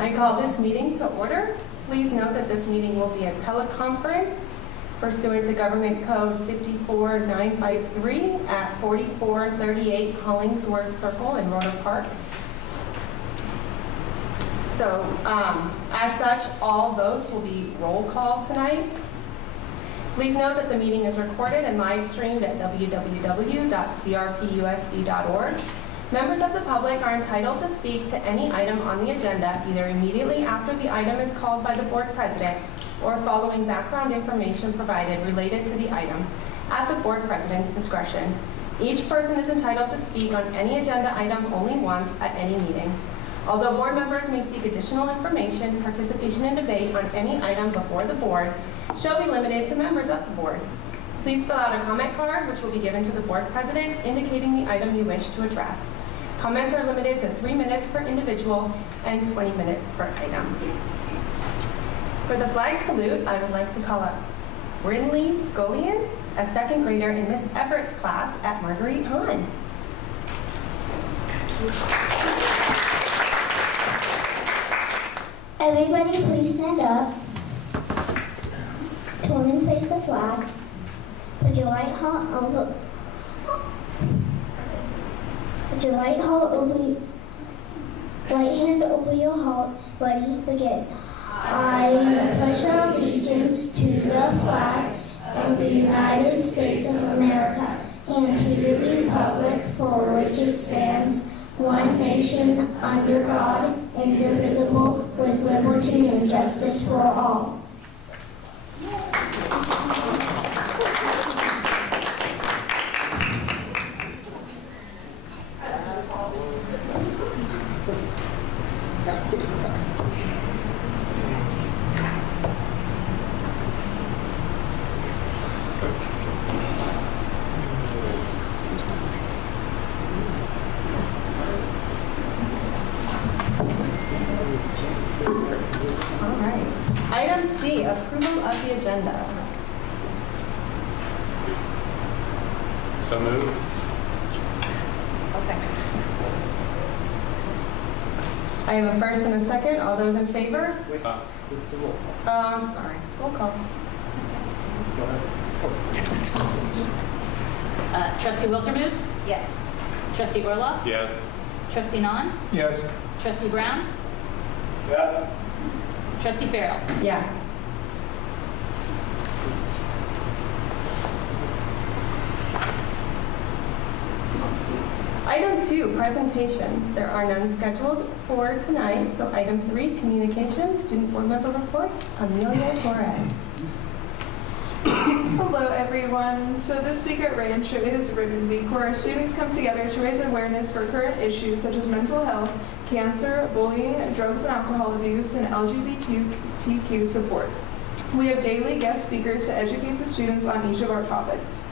I call this meeting to order. Please note that this meeting will be a teleconference pursuant to Government Code 54953 at 4438 Hollingsworth Circle in Rohnert Park. So, as such, all votes will be roll call tonight. Please note that the meeting is recorded and live streamed at www.crpusd.org. Members of the public are entitled to speak to any item on the agenda, either immediately after the item is called by the board president or following background information provided related to the item at the board president's discretion. Each person is entitled to speak on any agenda item only once at any meeting. Although board members may seek additional information, participation in debate on any item before the board shall be limited to members of the board. Please fill out a comment card, which will be given to the board president, indicating the item you wish to address. Comments are limited to 3 minutes per individual and 20 minutes per item. For the flag salute, I would like to call up Brinley Scullion, a second grader in Miss Everett's class at Marguerite Hahn. Everybody please stand up. Turn and face the flag. Put your right hand over your heart. Ready, begin. I pledge allegiance to the flag of the United States of America and to the republic for which it stands, one nation, under God, indivisible, with liberty and justice for all. Item C, approval of the agenda. So moved. I'll second. I have a first and a second. All those in favor? Wait, it's a roll. Oh, I'm sorry. Roll call. Go ahead. Trustee Wiltermuth? Yes. Trustee Orloff? Yes. Trustee Nahn? Yes. Trustee Brown? Yeah. Trustee Farrell? Yes. Item 2, presentations. There are none scheduled for tonight. So item 3, communications, student board member report, Amelia Torres. Hello everyone. So this week at Rancho, it is Ribbon Week, where our students come together to raise awareness for current issues such as mental health, cancer, bullying, drugs and alcohol abuse, and LGBTQ support. We have daily guest speakers to educate the students on each of our topics.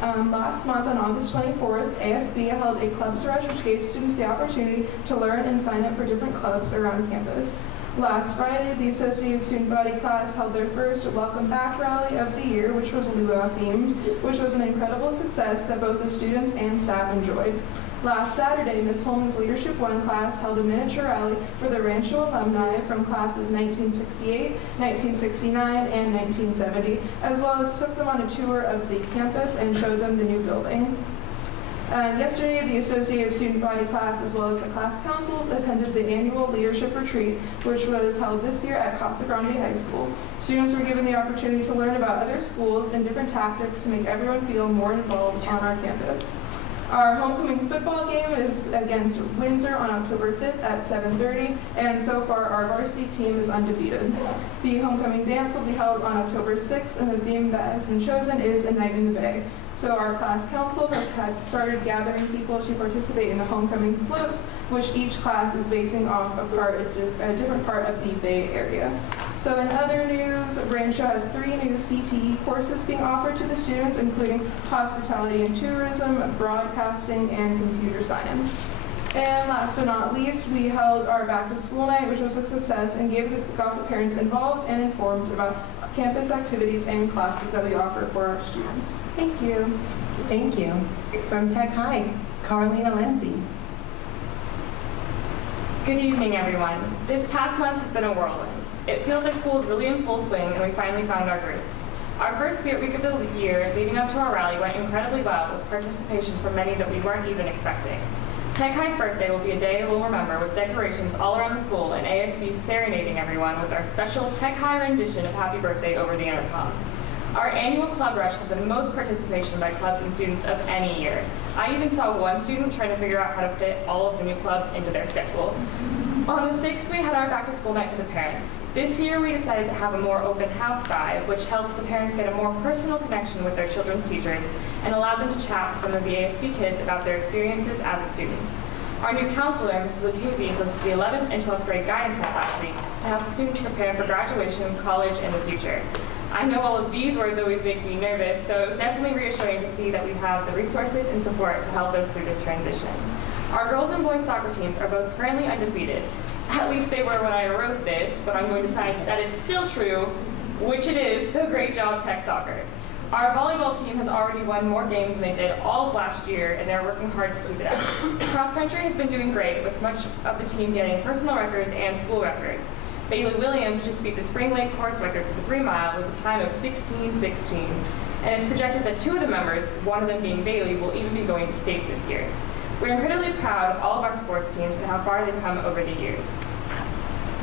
Last month on August 24th, ASB held a clubs rush which gave students the opportunity to learn and sign up for different clubs around campus. Last Friday, the Associated Student Body class held their first Welcome Back rally of the year, which was luau themed, which was an incredible success that both the students and staff enjoyed. Last Saturday, Ms. Holman's Leadership 1 class held a miniature rally for the Rancho alumni from classes 1968, 1969, and 1970, as well as took them on a tour of the campus and showed them the new building. Yesterday, the Associated Student Body class, as well as the class councils, attended the annual leadership retreat, which was held this year at Casa Grande High School. Students were given the opportunity to learn about other schools and different tactics to make everyone feel more involved on our campus. Our homecoming football game is against Windsor on October 5th at 7:30, and so far our varsity team is undefeated. The homecoming dance will be held on October 6th, and the theme that has been chosen is A Night in the Bay. So our class council has started gathering people to participate in the homecoming floats, which each class is basing off a different part of the Bay Area. So in other news, Rancho has 3 new CTE courses being offered to the students, including hospitality and tourism, broadcasting, and computer science. And last but not least, we held our back to school night, which was a success and got the parents involved and informed about campus activities and classes that we offer for our students. Thank you. Thank you. From Tech High, Carolina Lenzi. Good evening, everyone. This past month has been a whirlwind. It feels like school is really in full swing, and we finally found our group. Our first Spirit Week of the year leading up to our rally went incredibly well, with participation from many that we weren't even expecting. Tech High's birthday will be a day we'll remember, with decorations all around the school and ASB serenading everyone with our special Tech High rendition of Happy Birthday over the intercom. Our annual club rush had the most participation by clubs and students of any year. I even saw one student trying to figure out how to fit all of the new clubs into their schedule. On the 6th, we had our back-to-school night for the parents. This year, we decided to have a more open house vibe, which helped the parents get a more personal connection with their children's teachers and allowed them to chat with some of the ASB kids about their experiences as a student. Our new counselor, Mrs. Lucchese, hosted the 11th and 12th grade guidance night last week to help the students prepare for graduation, college, and the future. I know all of these words always make me nervous, so it was definitely reassuring to see that we have the resources and support to help us through this transition. Our girls and boys soccer teams are both currently undefeated. At least they were when I wrote this, but I'm going to say that it's still true, which it is, so great job, Tech Soccer. Our volleyball team has already won more games than they did all of last year, and they're working hard to keep it up. Cross country has been doing great, with much of the team getting personal records and school records. Bailey Williams just beat the Spring Lake course record for the 3-mile with a time of 16:16. And it's projected that 2 of the members, one of them being Bailey, will even be going to state this year. We're incredibly proud of all of our sports teams and how far they've come over the years.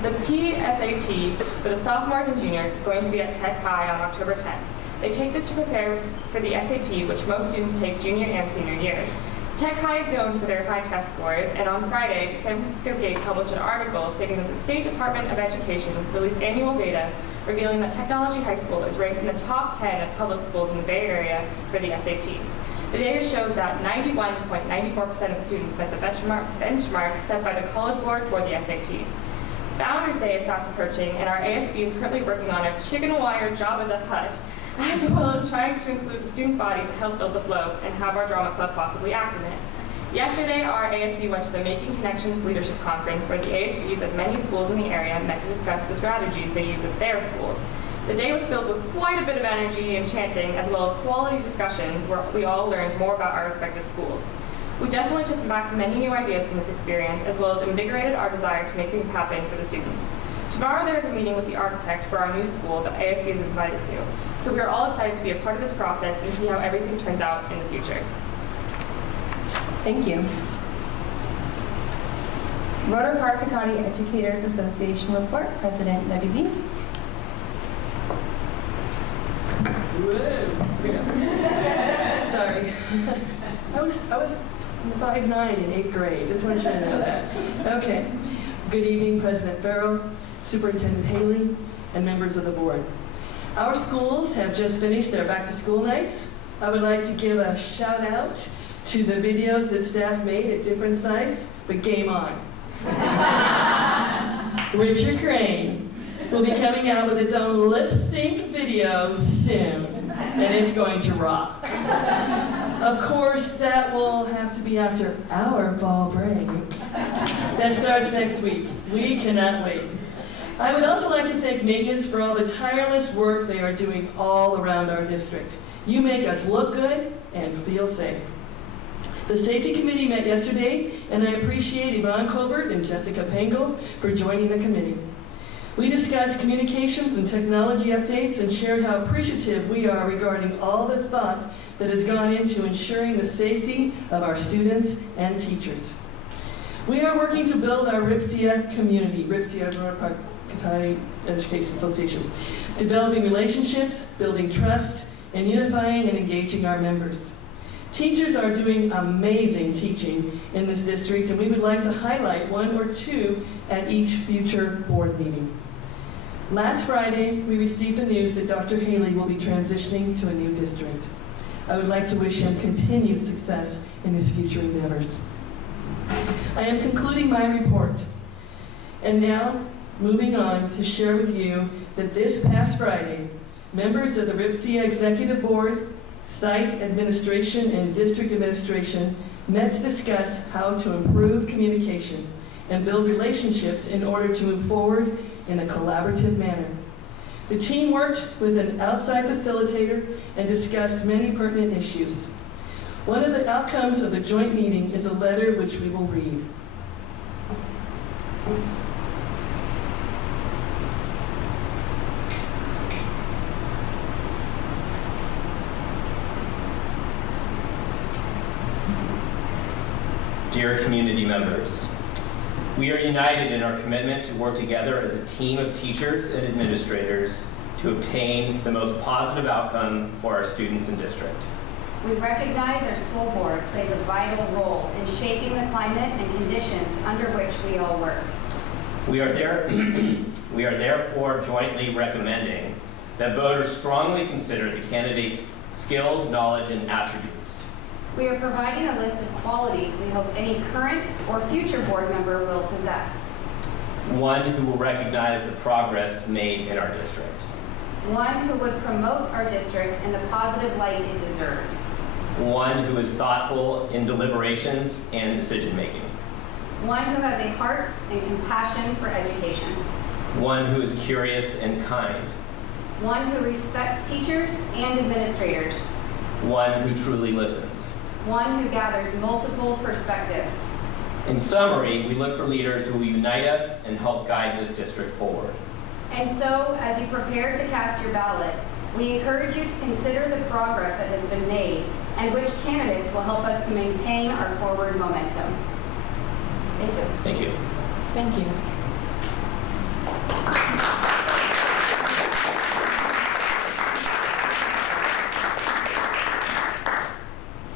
The PSAT for the sophomores and juniors is going to be at Tech High on October 10th. They take this to prepare for the SAT, which most students take junior and senior year. Tech High is known for their high test scores, and on Friday, the San Francisco Gate published an article stating that the State Department of Education released annual data revealing that Technology High School is ranked in the top 10 of public schools in the Bay Area for the SAT. The data showed that 91.94% of the students met the benchmark set by the College Board for the SAT. Founders Day is fast approaching, and our ASB is currently working on a chicken wire Jabba the Hutt, as well as trying to include the student body to help build the flow and have our drama club possibly act in it. Yesterday, our ASB went to the Making Connections Leadership Conference, where the ASBs of many schools in the area met to discuss the strategies they use at their schools. The day was filled with quite a bit of energy and chanting, as well as quality discussions where we all learned more about our respective schools. We definitely took back many new ideas from this experience, as well as invigorated our desire to make things happen for the students. Tomorrow there is a meeting with the architect for our new school that ASB is invited to, so we are all excited to be a part of this process and see how everything turns out in the future. Thank you. Rohnert Park Cotati Educators Association report, President Nebides. Sorry. I was 5'9" in 8th grade. Just want you to know that. Okay. Good evening, President Farrell, Superintendent Haley, and members of the board. Our schools have just finished their back-to-school nights. I would like to give a shout out to the videos that staff made at different sites, but game on. Richard Crane will be coming out with its own lip sync video soon, and it's going to rock. Of course, that will have to be after our fall break. That starts next week. We cannot wait. I would also like to thank maintenance for all the tireless work they are doing all around our district. You make us look good and feel safe. The Safety Committee met yesterday, and I appreciate Yvonne Colbert and Jessica Pengel for joining the committee. We discussed communications and technology updates and shared how appreciative we are regarding all the thought that has gone into ensuring the safety of our students and teachers. We are working to build our RIPSIA community, RIPSIA, Rohnert Park Cotati Education Association, developing relationships, building trust, and unifying and engaging our members. Teachers are doing amazing teaching in this district, and we would like to highlight 1 or 2 at each future board meeting. Last Friday, we received the news that Dr. Haley will be transitioning to a new district. I would like to wish him continued success in his future endeavors. I am concluding my report, and now moving on to share with you that this past Friday, members of the RIPSIA Executive Board, Site Administration, and District Administration met to discuss how to improve communication and build relationships in order to move forward in a collaborative manner. The team worked with an outside facilitator and discussed many pertinent issues. One of the outcomes of the joint meeting is a letter which we will read. Dear community members, we are united in our commitment to work together as a team of teachers and administrators to obtain the most positive outcome for our students and district. We recognize our school board plays a vital role in shaping the climate and conditions under which we all work. We are therefore jointly recommending that voters strongly consider the candidates' skills, knowledge, and attributes. We are providing a list of qualities we hope any current or future board member will possess. One who will recognize the progress made in our district. One who would promote our district in the positive light it deserves. One who is thoughtful in deliberations and decision-making. One who has a heart and compassion for education. One who is curious and kind. One who respects teachers and administrators. One who truly listens. One who gathers multiple perspectives. In summary, we look for leaders who will unite us and help guide this district forward. And so, as you prepare to cast your ballot, we encourage you to consider the progress that has been made and which candidates will help us to maintain our forward momentum. Thank you. Thank you. Thank you.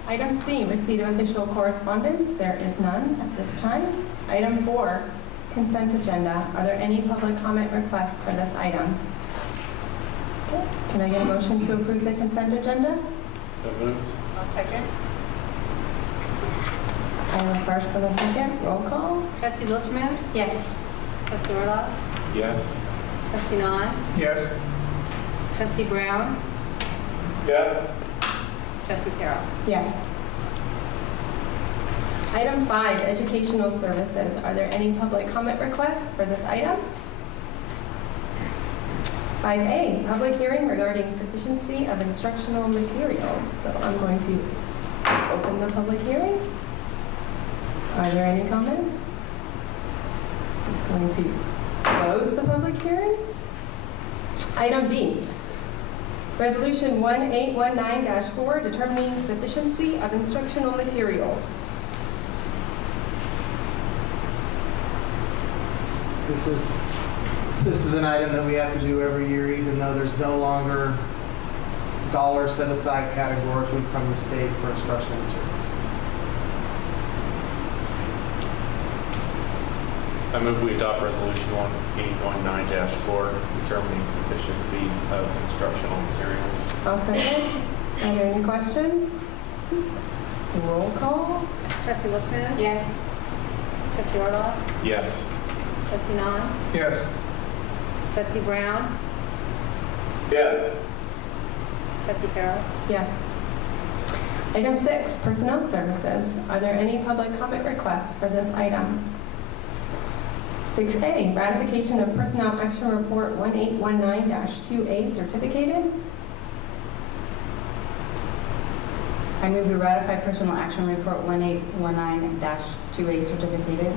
Item C, receipt of official correspondence. There is none at this time. Item 4, consent agenda. Are there any public comment requests for this item? Okay. Can I get a motion to approve the consent agenda? So moved. I'll second. I have a first and a second. Roll call. Trustee Wilcherman? Yes. Trustee Orloff? Yes. Trustee Nahn? Yes. Trustee Brown? Yeah. Trustee Carroll? Yes. Item 5, educational services. Are there any public comment requests for this item? 5A, public hearing regarding sufficiency of instructional materials. So I'm going to open the public hearing. Are there any comments? I'm going to close the public hearing. Item B, Resolution 1819-4, determining sufficiency of instructional materials. This is an item that we have to do every year, even though there's no longer dollars set aside categorically from the state for instructional materials. I move we adopt Resolution 1819-4, determining sufficiency of instructional materials. I'll second. Are there any questions? Roll call. Trustee Wilcherman? Yes. Trustee Orloff? Yes. Trustee Nahn? Yes. Trustee Brown? Yeah. Trustee Carroll? Yes. Item 6, personnel services. Are there any public comment requests for this item? 6A, ratification of personnel action report 1819-2A certificated. I move we ratify Personnel Action Report 1819-2A certificated.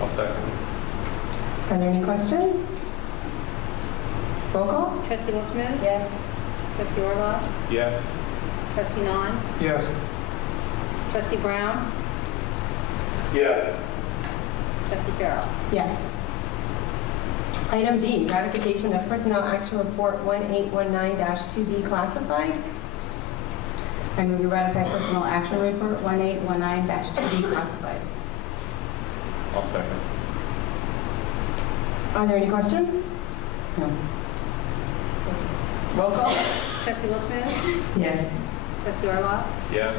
I'll second. Are there any questions? Roll call. Trustee Wilcherman? Yes. Trustee Orloff? Yes. Trustee Nahn? Yes. Trustee Brown? Yeah. Trustee Carroll? Yes. Item B, ratification of personnel action report 1819-2B classified. I move we ratify Personnel Action Report 1819-2B classified. I'll second. Are there any questions? No. Roll call. Trustee Wilcherman? Yes. Trustee Orloff? Yes.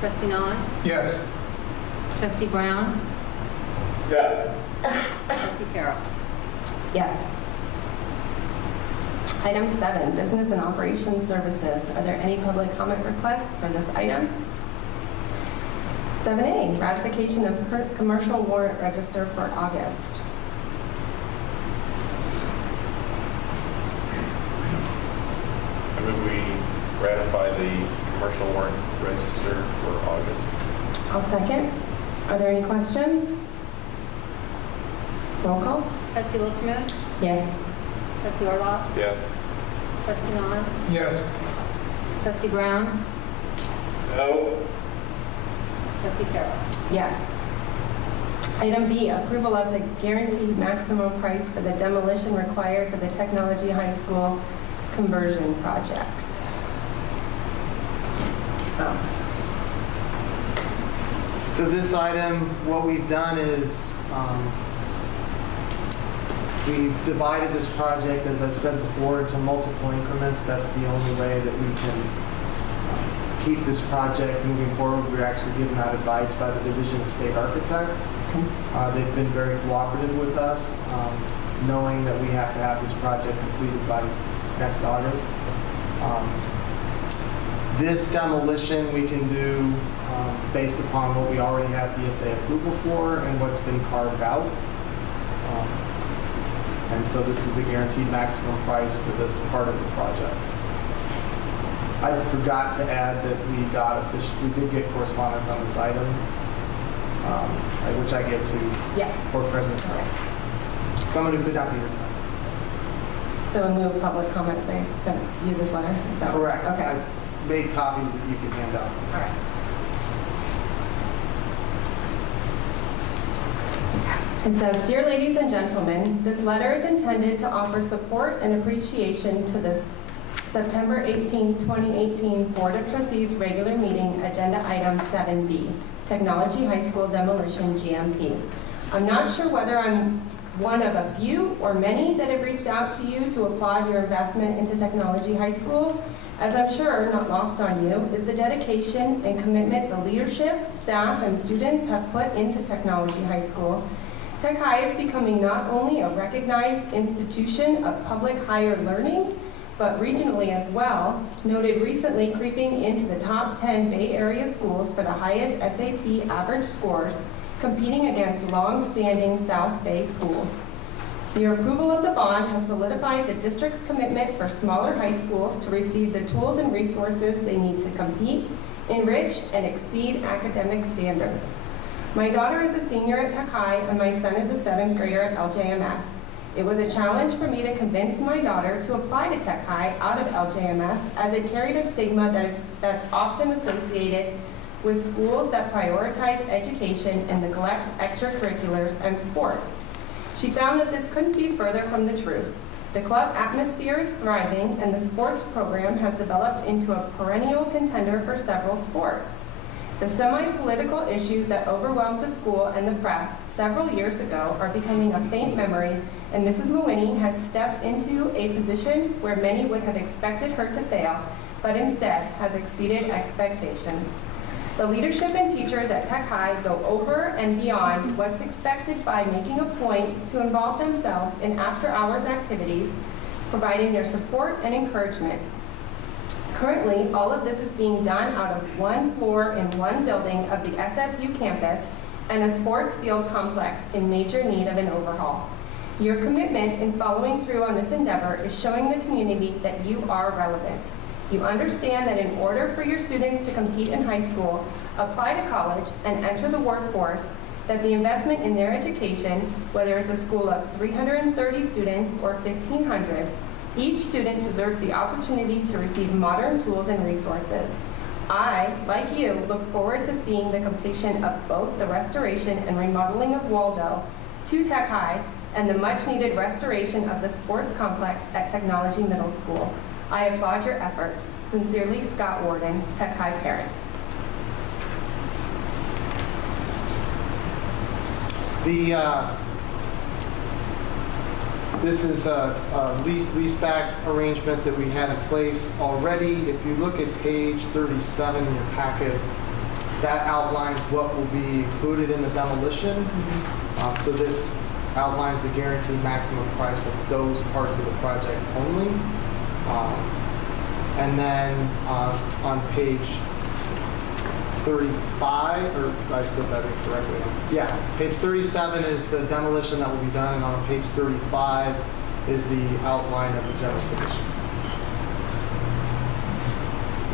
Trustee Nahn? Yes. Trustee Brown? Yeah. Trustee Carroll? Yes. Item 7, business and operations services. Are there any public comment requests for this item? 7A, ratification of commercial warrant register for August. I move we ratify the commercial warrant register for August. I'll second. Are there any questions? Roll call? Trustee Wilchermuth? Yes. Trustee Orloff? Yes. Trustee Nahn? Yes. Trustee Brown? No. Trustee Farrell? Yes. Item B, approval of the guaranteed maximum price for the demolition required for the Technology High School conversion project. So this item, what we've done is we've divided this project, as I've said before, into multiple increments. That's the only way that we can keep this project moving forward. We're actually given that advice by the Division of State Architect. They've been very cooperative with us, knowing that we have to have this project completed by next August. This demolition we can do based upon what we already have DSA approval for and what's been carved out. And so this is the guaranteed maximum price for this part of the project. I forgot to add that we did get correspondence on this item, which I gave to Board President. Someone who could not be here tonight. So in lieu of public comment, they sent you this letter? Is that Correct. Okay. I made copies that you can hand out. All right. It says, "Dear ladies and gentlemen, this letter is intended to offer support and appreciation to this September 18, 2018 Board of Trustees regular meeting agenda item 7B, Technology High School Demolition GMP. I'm not sure whether I'm one of a few or many that have reached out to you to applaud your investment into Technology High School, as I'm sure not lost on you is the dedication and commitment the leadership, staff, and students have put into Technology High School. Tech High is becoming not only a recognized institution of public higher learning, but regionally as well, noted recently creeping into the top 10 Bay Area schools for the highest SAT average scores, competing against long-standing South Bay schools. Your approval of the bond has solidified the district's commitment for smaller high schools to receive the tools and resources they need to compete, enrich, and exceed academic standards. My daughter is a senior at Tech High, and my son is a 7th grader at LJMS. It was a challenge for me to convince my daughter to apply to Tech High out of LJMS, as it carried a stigma that's often associated with schools that prioritize education and neglect extracurriculars and sports. She found that this couldn't be further from the truth. The club atmosphere is thriving, and the sports program has developed into a perennial contender for several sports. The semi-political issues that overwhelmed the school and the press several years ago are becoming a faint memory, and Mrs. Mawhinney has stepped into a position where many would have expected her to fail, but instead has exceeded expectations. The leadership and teachers at Tech High go over and beyond what's expected by making a point to involve themselves in after-hours activities, providing their support and encouragement. Currently, all of this is being done out of one floor in one building of the SSU campus and a sports field complex in major need of an overhaul. Your commitment in following through on this endeavor is showing the community that you are relevant. You understand that in order for your students to compete in high school, apply to college, and enter the workforce, that the investment in their education, whether it's a school of 330 students or 1,500, each student deserves the opportunity to receive modern tools and resources. I, like you, look forward to seeing the completion of both the restoration and remodeling of Waldo to Tech High and the much-needed restoration of the sports complex at Technology Middle School. I applaud your efforts. Sincerely, Scott Warden, Tech High parent. This is a lease-back arrangement that we had in place already. If you look at page 37 in your packet, that outlines what will be included in the demolition. So this outlines the guaranteed maximum price for those parts of the project only. And then on page 35, or I said that incorrectly. Yeah, page 37 is the demolition that will be done, and on page 35 is the outline of the general conditions.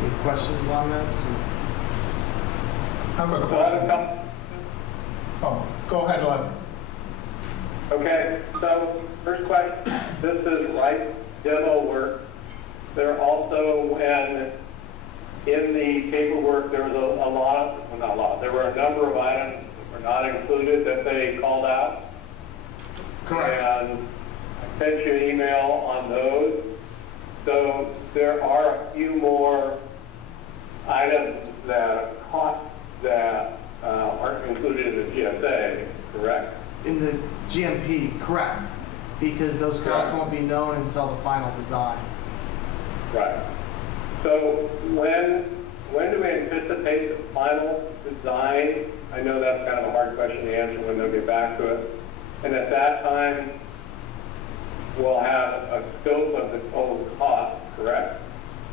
Any questions on this? I have a question. Oh, go ahead, Lev. Okay, so first question, this is right demo work. There also, when in the paperwork, there was a lot, well, not a lot, there were a number of items that were not included that they called out. Correct. And I sent you an email on those. So there are a few more items that cost that aren't included in the GSA, correct? In the GMP, correct. Because those costs won't be known until the final design. Right. So when do we anticipate the final design? I know that's kind of a hard question to answer when they'll get back to it. And at that time, we'll have a scope of the total cost, correct?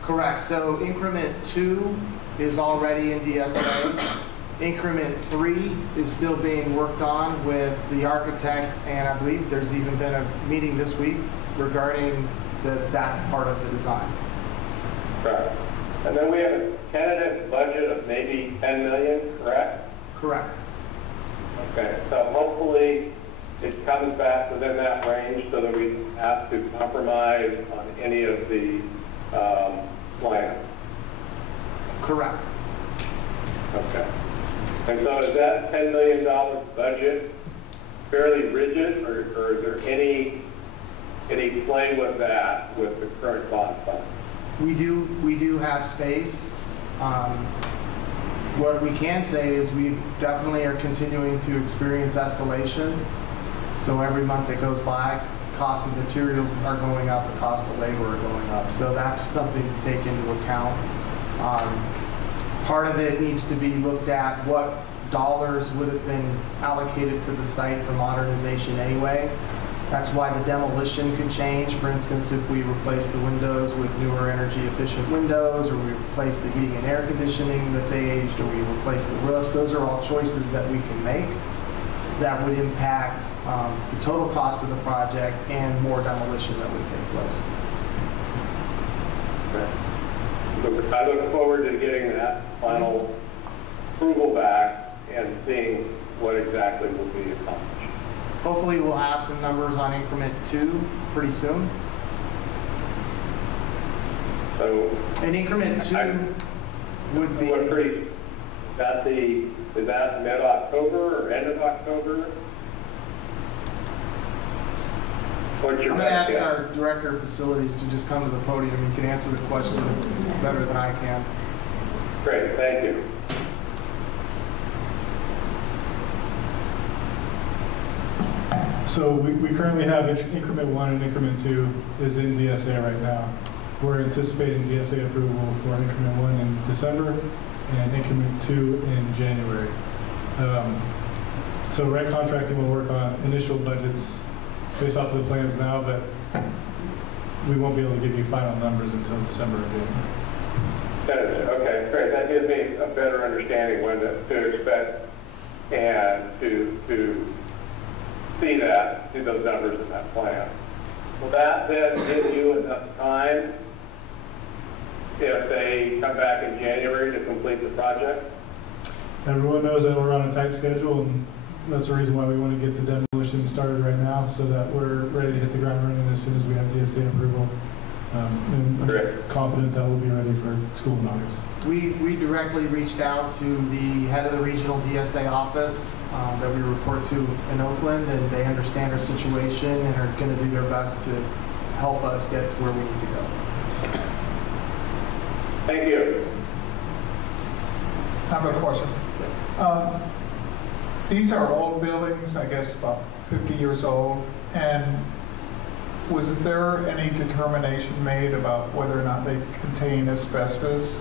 Correct. So increment 2 is already in DSA. Increment 3 is still being worked on with the architect, and I believe there's even been a meeting this week regarding that part of the design. Correct. And then we have a tentative budget of maybe 10 million, correct? Correct. Okay, so hopefully it comes back within that range so that we have to compromise on any of the plans. Correct. Okay. And so is that $10 million budget fairly rigid, or is there any play with that with the current bond fund? We do have space. What we can say is we definitely are continuing to experience escalation. So every month that goes by, cost of materials are going up, the cost of labor are going up. So that's something to take into account. Part of it needs to be looked at what dollars would have been allocated to the site for modernization anyway. That's why the demolition could change. For instance, if we replace the windows with newer energy efficient windows, or we replace the heating and air conditioning that's aged, or we replace the roofs, those are all choices that we can make that would impact the total cost of the project and more demolition that would take place. Okay. I look forward to getting that final approval back and seeing what exactly will be accomplished. Hopefully we'll have some numbers on increment 2 pretty soon. So, and increment 2 would be... Is that mid-October or end of October? What's your I'm going to ask our Director of Facilities to just come to the podium. He can answer the question better than I can. Great, thank you. So we currently have increment 1 and increment 2 is in DSA right now. We're anticipating DSA approval for increment 1 in December and increment 2 in January. So rent contracting will work on initial budgets based off of the plans now, but we won't be able to give you final numbers until December or January. Okay, great. That gives me a better understanding when to expect and to see those numbers in that plan. Will that then give you enough time if they come back in January to complete the project? Everyone knows that we're on a tight schedule, and that's the reason why we want to get the demolition started right now, so that we're ready to hit the ground running as soon as we have DSA approval. And I'm confident that we'll be ready for school in August. We directly reached out to the head of the regional DSA office that we report to in Oakland, and they understand our situation and are going to do their best to help us get to where we need to go. Thank you. I have a question. These are old buildings, I guess about 50 years old, and was there any determination made about whether or not they contain asbestos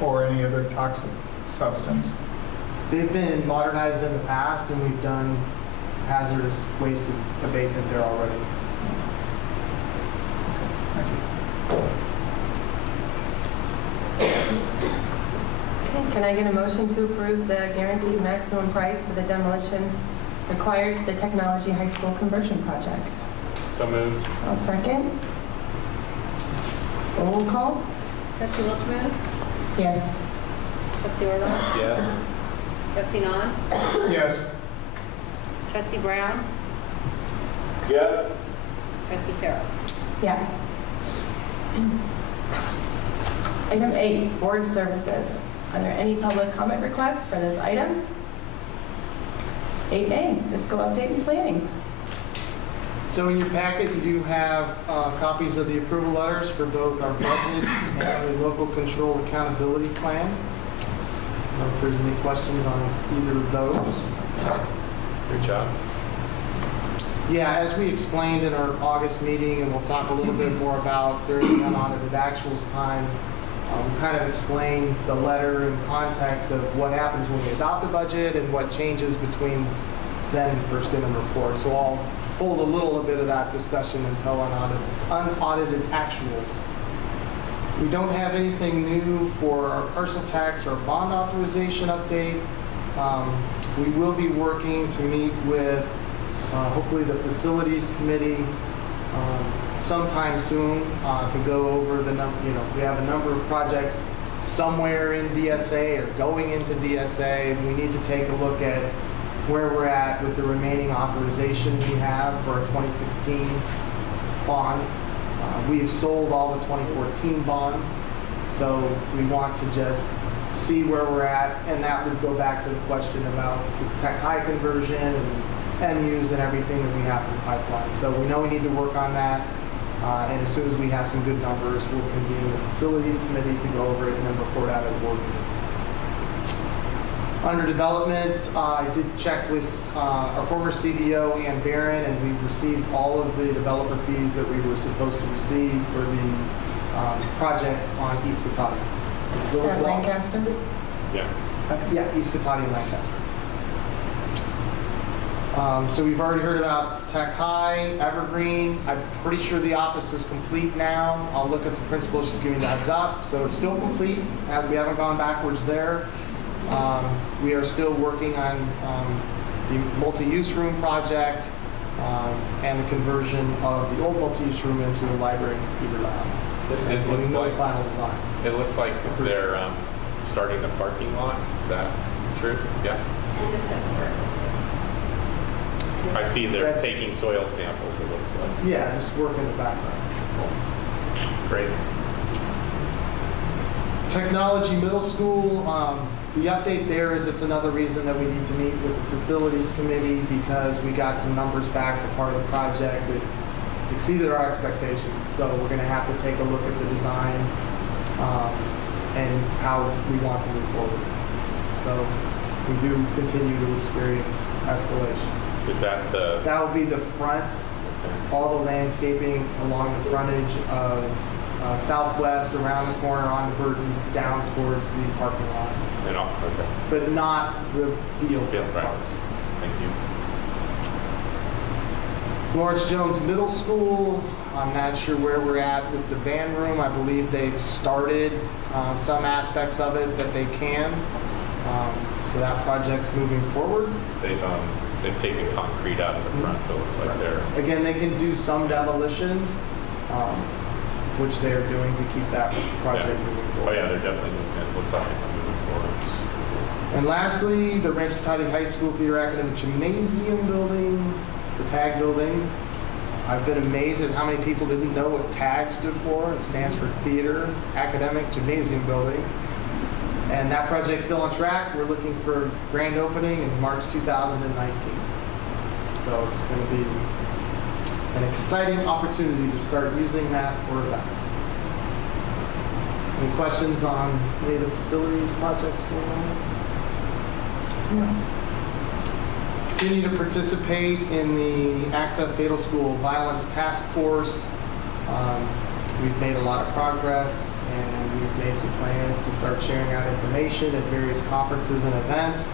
or any other toxic substance? They've been modernized in the past, and we've done hazardous waste abatement there already. Okay, thank you. Okay, can I get a motion to approve the guaranteed maximum price for the demolition required for the Technology High School conversion project? So moved. I'll second. Roll call. Trustee Welchman? Yes. Trustee Orloff? Yes. Trustee Nahn? Yes. Trustee Brown? Yes. Trustee Farrell. Yes. Item 8, board services. Are there any public comment requests for this item? 8A, fiscal update and planning. So in your packet, you do have copies of the approval letters for both our budget and the local control accountability plan. I don't know if there's any questions on either of those. Great job. Yeah, as we explained in our August meeting, and we'll talk a little bit more about during the unaudited actuals time, we kind of explained the letter in context of what happens when we adopt a budget and what changes between then and first interim report. So I'll hold a little bit of that discussion until unaudited actuals. We don't have anything new for our personal tax or bond authorization update. We will be working to meet with hopefully the facilities committee sometime soon to go over the we have a number of projects somewhere in DSA or going into DSA, and we need to take a look at where we're at with the remaining authorization we have for our 2016 bond. We've sold all the 2014 bonds, so we want to just see where we're at, and that would go back to the question about the tech high conversion and MUs and everything that we have in the pipeline. So we know we need to work on that, and as soon as we have some good numbers, we'll convene the facilities committee to go over it and then report out at board meeting. Under development, I did check with our former CDO, Ann Barron, and we've received all of the developer fees that we were supposed to receive for the project on East Cotati. At Lancaster? Yeah. Yeah, East Cotati and Lancaster. So we've already heard about Tech High, Evergreen. I'm pretty sure the office is complete now. I'll look at the principal, she's giving me the heads up. So it's still complete, we haven't gone backwards there. We are still working on the multi-use room project and the conversion of the old multi-use room into a library and computer lab. It looks like final designs. It looks like they're starting the parking lot. Is that true? Yes. In December. I see they're taking soil samples. It looks like. So. Yeah, just work in the background. Great. Technology Middle School. The update there is it's another reason that we need to meet with the facilities committee because we got some numbers back for part of the project that exceeded our expectations. So we're going to have to take a look at the design and how we want to move forward. So we do continue to experience escalation. Is that the? That will be the front, all the landscaping along the frontage of Southwest, around the corner on Burton, down towards the parking lot. Okay. But not the field right. parts. Thank you. Lawrence Jones Middle School, I'm not sure where we're at with the band room. I believe they've started some aspects of it that they can. So that project's moving forward. They've taken concrete out of the front, so it looks like they're... Again, they can do some demolition, which they're doing to keep that project moving forward. Oh yeah, they're definitely moving. It looks like it's moving forward. And lastly, the Rancho Cotati High School Theater Academic Gymnasium building, the TAG building. I've been amazed at how many people didn't know what TAG stood for. It stands for Theater Academic Gymnasium Building. And that project's still on track. We're looking for grand opening in March 2019. So it's going to be an exciting opportunity to start using that for events. Any questions on any of the facilities projects going on? No. Continue to participate in the ACSA Fatal School Violence Task Force. We've made a lot of progress, and we've made some plans to start sharing out information at various conferences and events.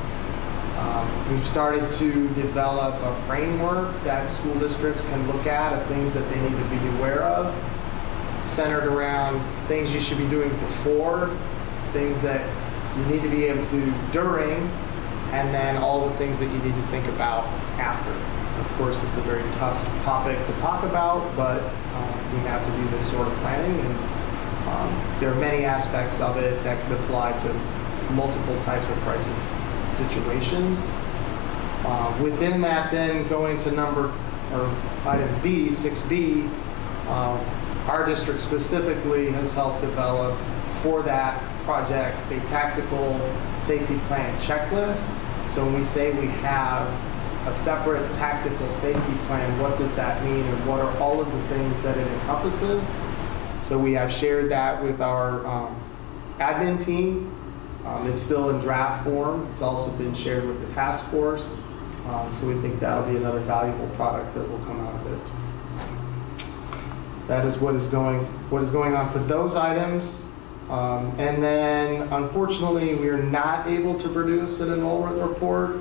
We've started to develop a framework that school districts can look at of things that they need to be aware of, centered around things you should be doing before, things that you need to be able to do during, and then all the things that you need to think about after. Of course, it's a very tough topic to talk about, but we have to do this sort of planning, and there are many aspects of it that could apply to multiple types of crisis situations. Within that, then going to number or item B, 6B, our district specifically has helped develop for that project a tactical safety plan checklist. So when we say we have a separate tactical safety plan, what does that mean, and what are all of the things that it encompasses? So we have shared that with our admin team. It's still in draft form. It's also been shared with the task force. So we think that'll be another valuable product that will come out of it. That is what is going on for those items. And then, unfortunately, we are not able to produce an enrollment report.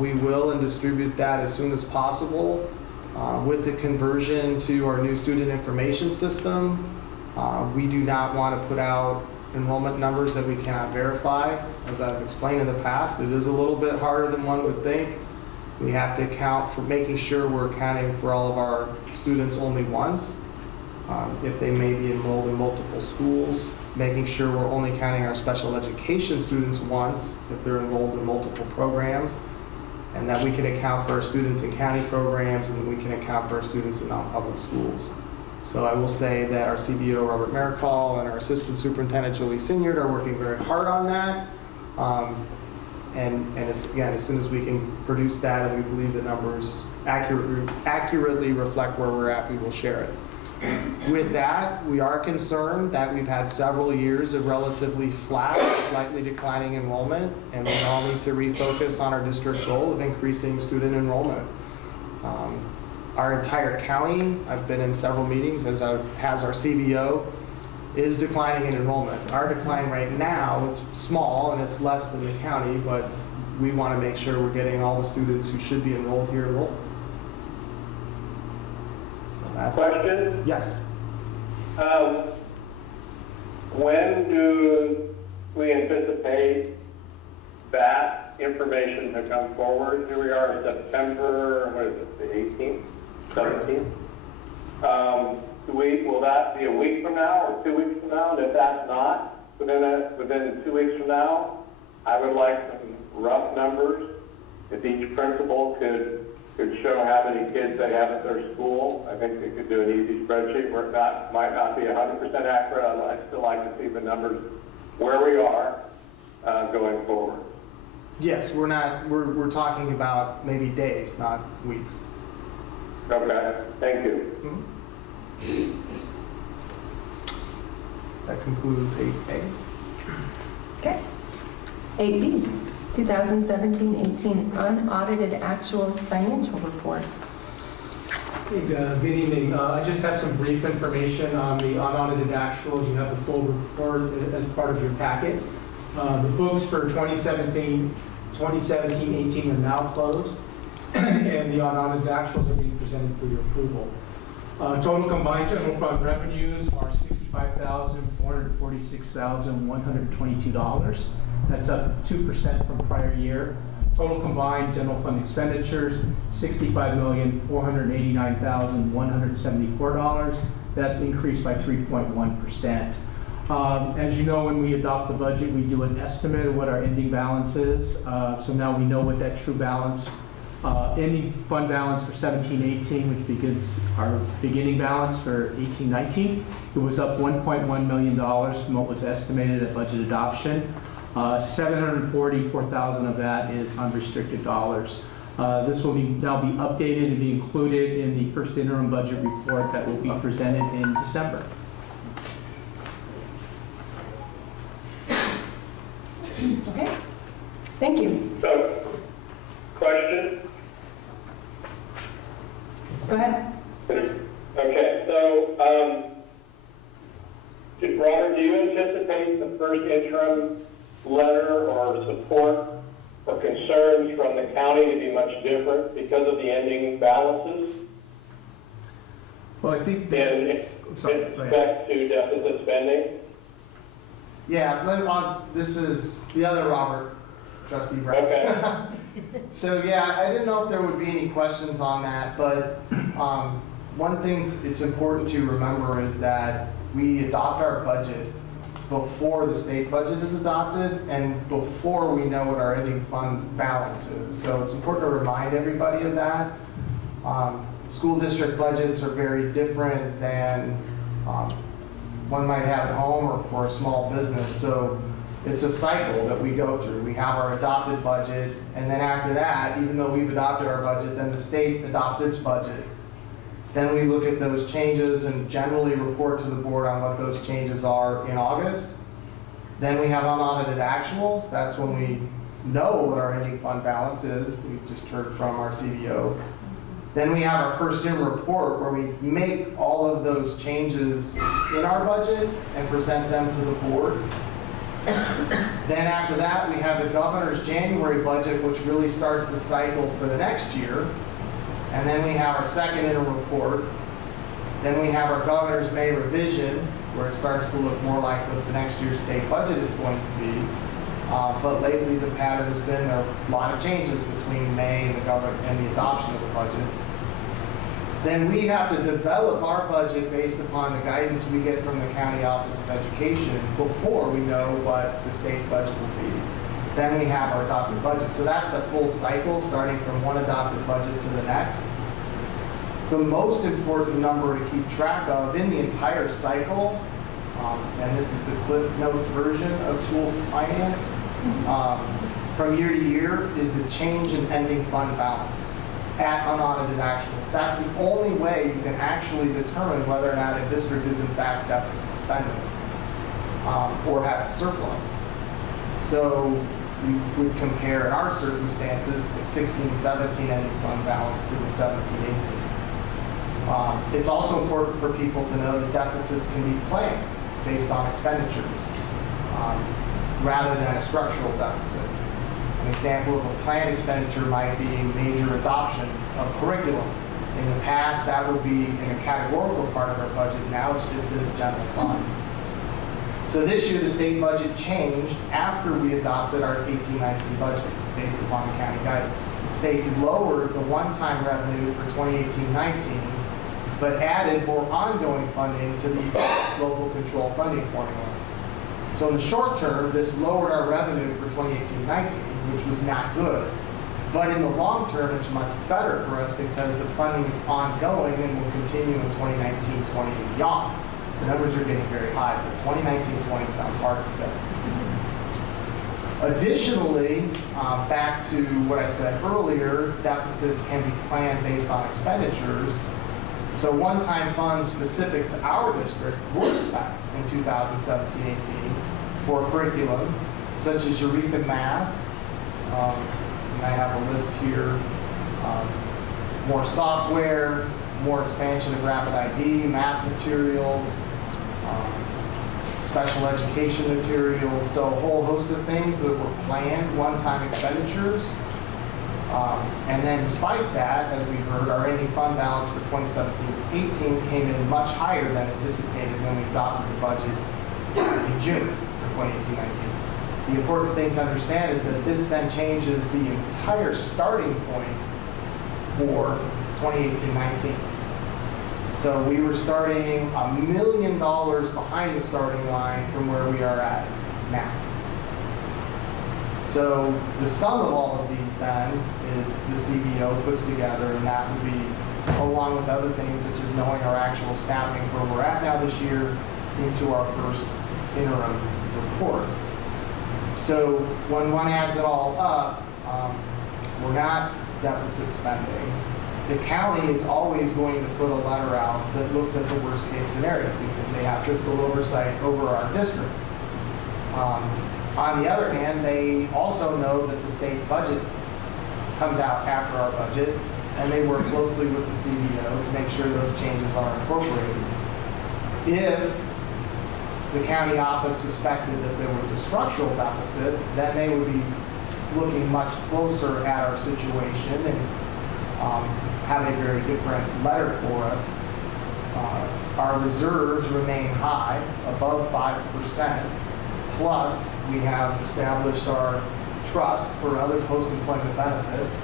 We will and distribute that as soon as possible. With the conversion to our new student information system, we do not want to put out enrollment numbers that we cannot verify. As I've explained in the past, it is a little bit harder than one would think. We have to account for making sure we're accounting for all of our students only once, if they may be enrolled in multiple schools, making sure we're only counting our special education students once if they're enrolled in multiple programs, and that we can account for our students in county programs, and we can account for our students in non-public schools. So I will say that our CBO, Robert Maricol, and our Assistant Superintendent, Julie Sinyard, are working very hard on that. And again, as soon as we can produce that and we believe the numbers accurately reflect where we're at, we will share it. With that, we are concerned that we've had several years of relatively flat, slightly declining enrollment, and we all need to refocus on our district goal of increasing student enrollment. Our entire county, I've been in several meetings, as has our CBO, is declining in enrollment. Our decline right now, it's small and it's less than the county, but we want to make sure we're getting all the students who should be enrolled here enrolled. So that. Question? Yes. When do we anticipate that information to come forward? Here we are in September, what is it, the 18th? 17th? Will that be a week from now or 2 weeks from now? And if that's not, within 2 weeks from now, I would like some rough numbers. If each principal could show how many kids they have at their school, I think they could do an easy spreadsheet where it might not be 100% accurate. I'd still like to see the numbers where we are going forward. Yes, we're talking about maybe days, not weeks. Okay, thank you. Mm-hmm. That concludes 8A. Okay. 8B, 2017-18 unaudited actuals financial report. Good evening. I just have some brief information on the unaudited actuals. You have the full report as part of your packet. The books for 2017-18 are now closed, and the unaudited actuals are being presented for your approval. Total combined general fund revenues are $65,446,122. That's up 2% from prior year. Total combined general fund expenditures, $65,489,174. That's increased by 3.1%. As you know, when we adopt the budget, we do an estimate of what our ending balance is. So now we know what that true balance, ending fund balance for 17-18, which begins our beginning balance for 18-19. It was up $1.1 million from what was estimated at budget adoption. $744,000 of that is unrestricted dollars. This will now be updated and be included in the first interim budget report that will be presented in December. Okay, thank you. So, question? Go ahead. Okay, so, Robert, do you anticipate the first interim letter or support or concerns from the county to be much different because of the ending balances? Well, I think in respect to deficit spending? Yeah, this is the other Robert, Trustee Brown. Okay. So yeah, I didn't know if there would be any questions on that, but one thing it's important to remember is that we adopt our budget before the state budget is adopted and before we know what our ending fund balance is. So it's important to remind everybody of that. School district budgets are very different than one might have at home or for a small business. So it's a cycle that we go through. We have our adopted budget, and then after that, even though we've adopted our budget, then the state adopts its budget. Then we look at those changes and generally report to the board on what those changes are in August. Then we have unaudited actuals. That's when we know what our ending fund balance is. We just heard from our CBO. Then we have our first year report where we make all of those changes in our budget and present them to the board. Then after that, we have the governor's January budget, which really starts the cycle for the next year. And then we have our second interim report. Then we have our governor's May revision, where it starts to look more like what the next year's state budget is going to be. But lately the pattern has been a lot of changes between May and the adoption of the budget. Then we have to develop our budget based upon the guidance we get from the County Office of Education before we know what the state budget will be. Then we have our adopted budget. So that's the full cycle, starting from one adopted budget to the next. The most important number to keep track of in the entire cycle, and this is the Cliff Notes version of school finance, from year to year, is the change in ending fund balance at unaudited actuals. That's the only way you can actually determine whether or not a district is in fact deficit spending or has a surplus. So we would compare in our circumstances the 16-17 ending fund balance to the 17-18. It's also important for people to know that deficits can be planned based on expenditures rather than a structural deficit. An example of a planned expenditure might be major adoption of curriculum. In the past, that would be in a categorical part of our budget. Now it's just in the general fund. So this year, the state budget changed after we adopted our 18-19 budget based upon the county guidance. The state lowered the one-time revenue for 2018-19, but added more ongoing funding to the local control funding formula. So in the short term, this lowered our revenue for 2018-19, which was not good. But in the long term, it's much better for us because the funding is ongoing and will continue in 2019-20 and beyond. The numbers are getting very high, but 2019-20 sounds hard to say. Additionally, back to what I said earlier, deficits can be planned based on expenditures. So one-time funds specific to our district were spent in 2017-18 for curriculum, such as Eureka Math. And I have a list here. More software, more expansion of Rapid ID, math materials, special education materials, so a whole host of things that were planned, one-time expenditures. And then despite that, as we heard, our ending fund balance for 2017-18 came in much higher than anticipated when we adopted the budget in June for 2018-19. The important thing to understand is that this then changes the entire starting point for 2018-19. So we were starting $1 million behind the starting line from where we are at now. So the sum of all of these then, the CBO puts together, and that would be, along with other things such as knowing our actual staffing where we're at now this year, into our first interim report. So when one adds it all up, we're not deficit spending. The county is always going to put a letter out that looks at the worst case scenario because they have fiscal oversight over our district. On the other hand, they also know that the state budget comes out after our budget, and they work closely with the CBO to make sure those changes are incorporated. If the county office suspected that there was a structural deficit, then they would be looking much closer at our situation and have a very different letter for us. Our reserves remain high, above 5%. Plus, we have established our trust for other post-employment benefits,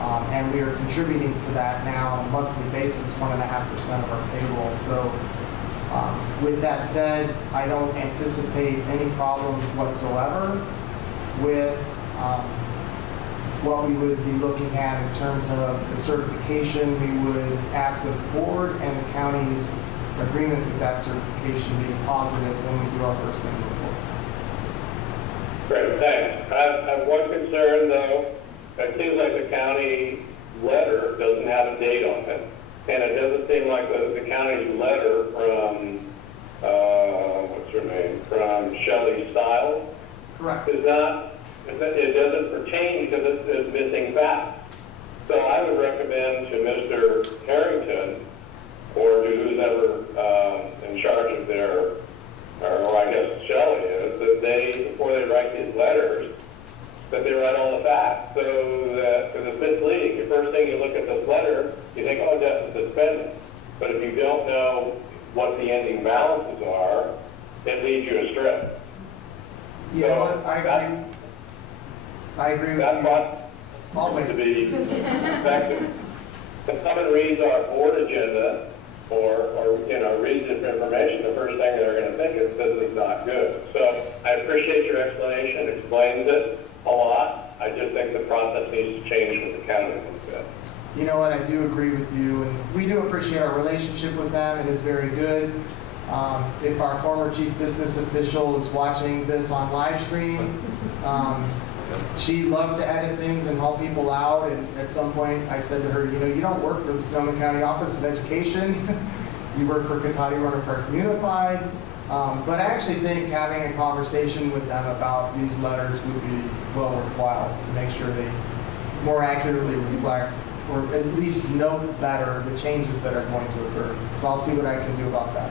and we are contributing to that now on a monthly basis, 1.5% of our payroll. So with that said, I don't anticipate any problems whatsoever with what we would be looking at in terms of the certification. We would ask of the board and the county's agreement with that certification being positive when we do our first annual report. Great, thanks. I have one concern though. It seems like the county letter doesn't have a date on it. And it doesn't seem like the county's letter from, what's her name, from Shelley Stiles. Correct. Is not, it doesn't pertain because it's missing facts. So I would recommend to Mr. Harrington or to who's ever in charge of their, or I guess Shelley is, that they, before they write these letters, that they write all the facts, so that, because it's misleading. The first thing you look at this letter, you think, oh, deficit spending. But if you don't know what the ending balances are, it leads you astray. You know what, I agree. I agree with that's you. what to be effective. If someone reads our board agenda or you know, reads this information, the first thing they're going to think is this is not good. So I appreciate your explanation. It explains it a lot. I just think the process needs to change with the county a little bit. You know what, I do agree with you, and we do appreciate our relationship with them. It is very good. If our former chief business official is watching this on live stream, she loved to edit things and help people out, and at some point I said to her, you know, you don't work for the Sonoma County Office of Education. You work for Cotati Rohnert Park Unified. But I actually think having a conversation with them about these letters would be well worthwhile to make sure they more accurately reflect or at least note better the changes that are going to occur. So I'll see what I can do about that.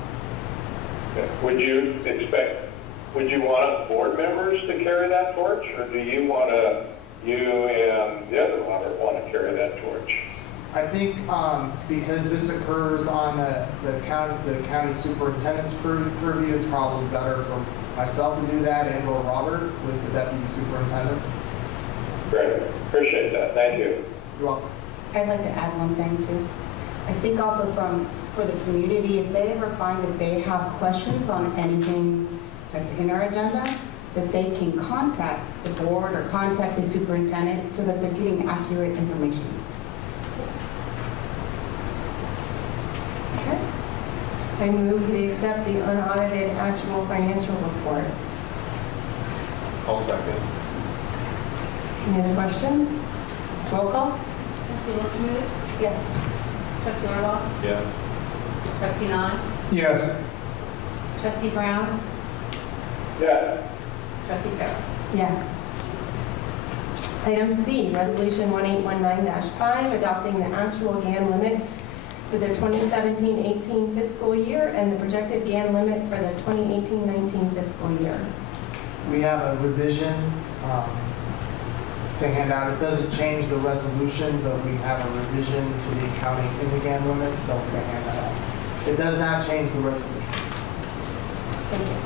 Okay. Would you want us board members to carry that torch, or do you want you and the other one want to carry that torch? I think because this occurs on the county superintendent's purview, it's probably better for myself to do that and or Robert with the deputy superintendent. Great, appreciate that. Thank you. You're welcome. I'd like to add one thing too. I think also for the community, if they ever find that they have questions on anything that's in our agenda, that they can contact the board or contact the superintendent so that they're getting accurate information. Okay. I move we accept the unaudited actual financial report. I'll second. Any other questions? Roll call? Trustee Wilkman? Yes. Trustee Orloff? Yes. Trustee Nahn? Yes. Trustee Brown? Yes. Trustee Farrell? Yes. Item C, Resolution 1819-5, adopting the actual GAN limit for the 2017-18 fiscal year and the projected GAN limit for the 2018-19 fiscal year. We have a revision to hand out. It doesn't change the resolution, but we have a revision to the accounting in the GAN limit, so we're going to hand that out. It does not change the resolution. Thank you.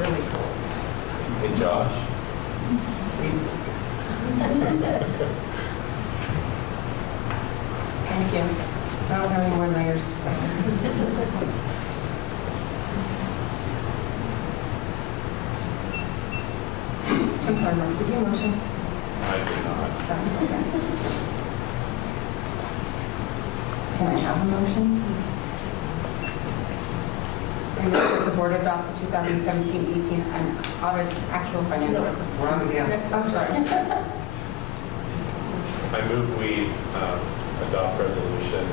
Really cool. Hey, Josh. Thank you. I don't have any more layers. I'm sorry, Mark, did you motion? I did not. Okay. Can I have a motion? I move that the board adopt the 2017-18 and audit actual financial report. We're on the GAN. I'm sorry. I move we adopt resolution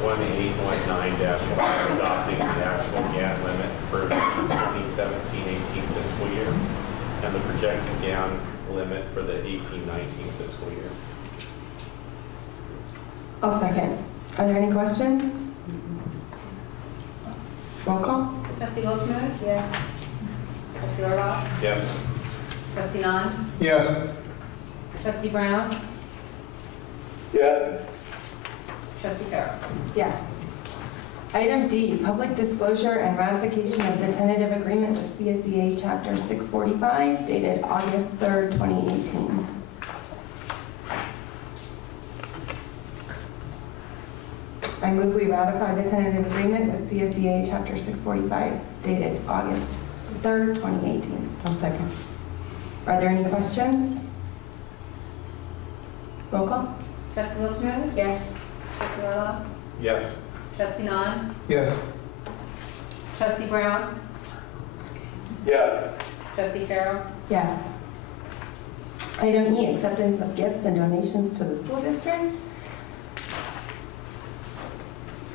1819-5, adopting the actual GAN limit for the 2017-18 fiscal year and the projected GAN limit for the 18-19 fiscal year. I'll second. Are there any questions? Roll call? Trustee Wilkman? Yes. Trustee Orloff? Yes. Trustee Nahn? Yes. Trustee Brown? Yes. Trustee Farrell? Yes. Item D, public disclosure and ratification of the tentative agreement with CSEA Chapter 645 dated August 3rd, 2018. I move we ratify the tentative agreement with CSEA Chapter 645 dated August 3rd, 2018. I'll second. Are there any questions? Roll call. Trustee Wiltshire? Yes. Trustee Orloff? Yes. Trustee Nahn? Yes. Trustee Brown? Yes. Trustee Farrell? Yes. Item E, acceptance of gifts and donations to the school district.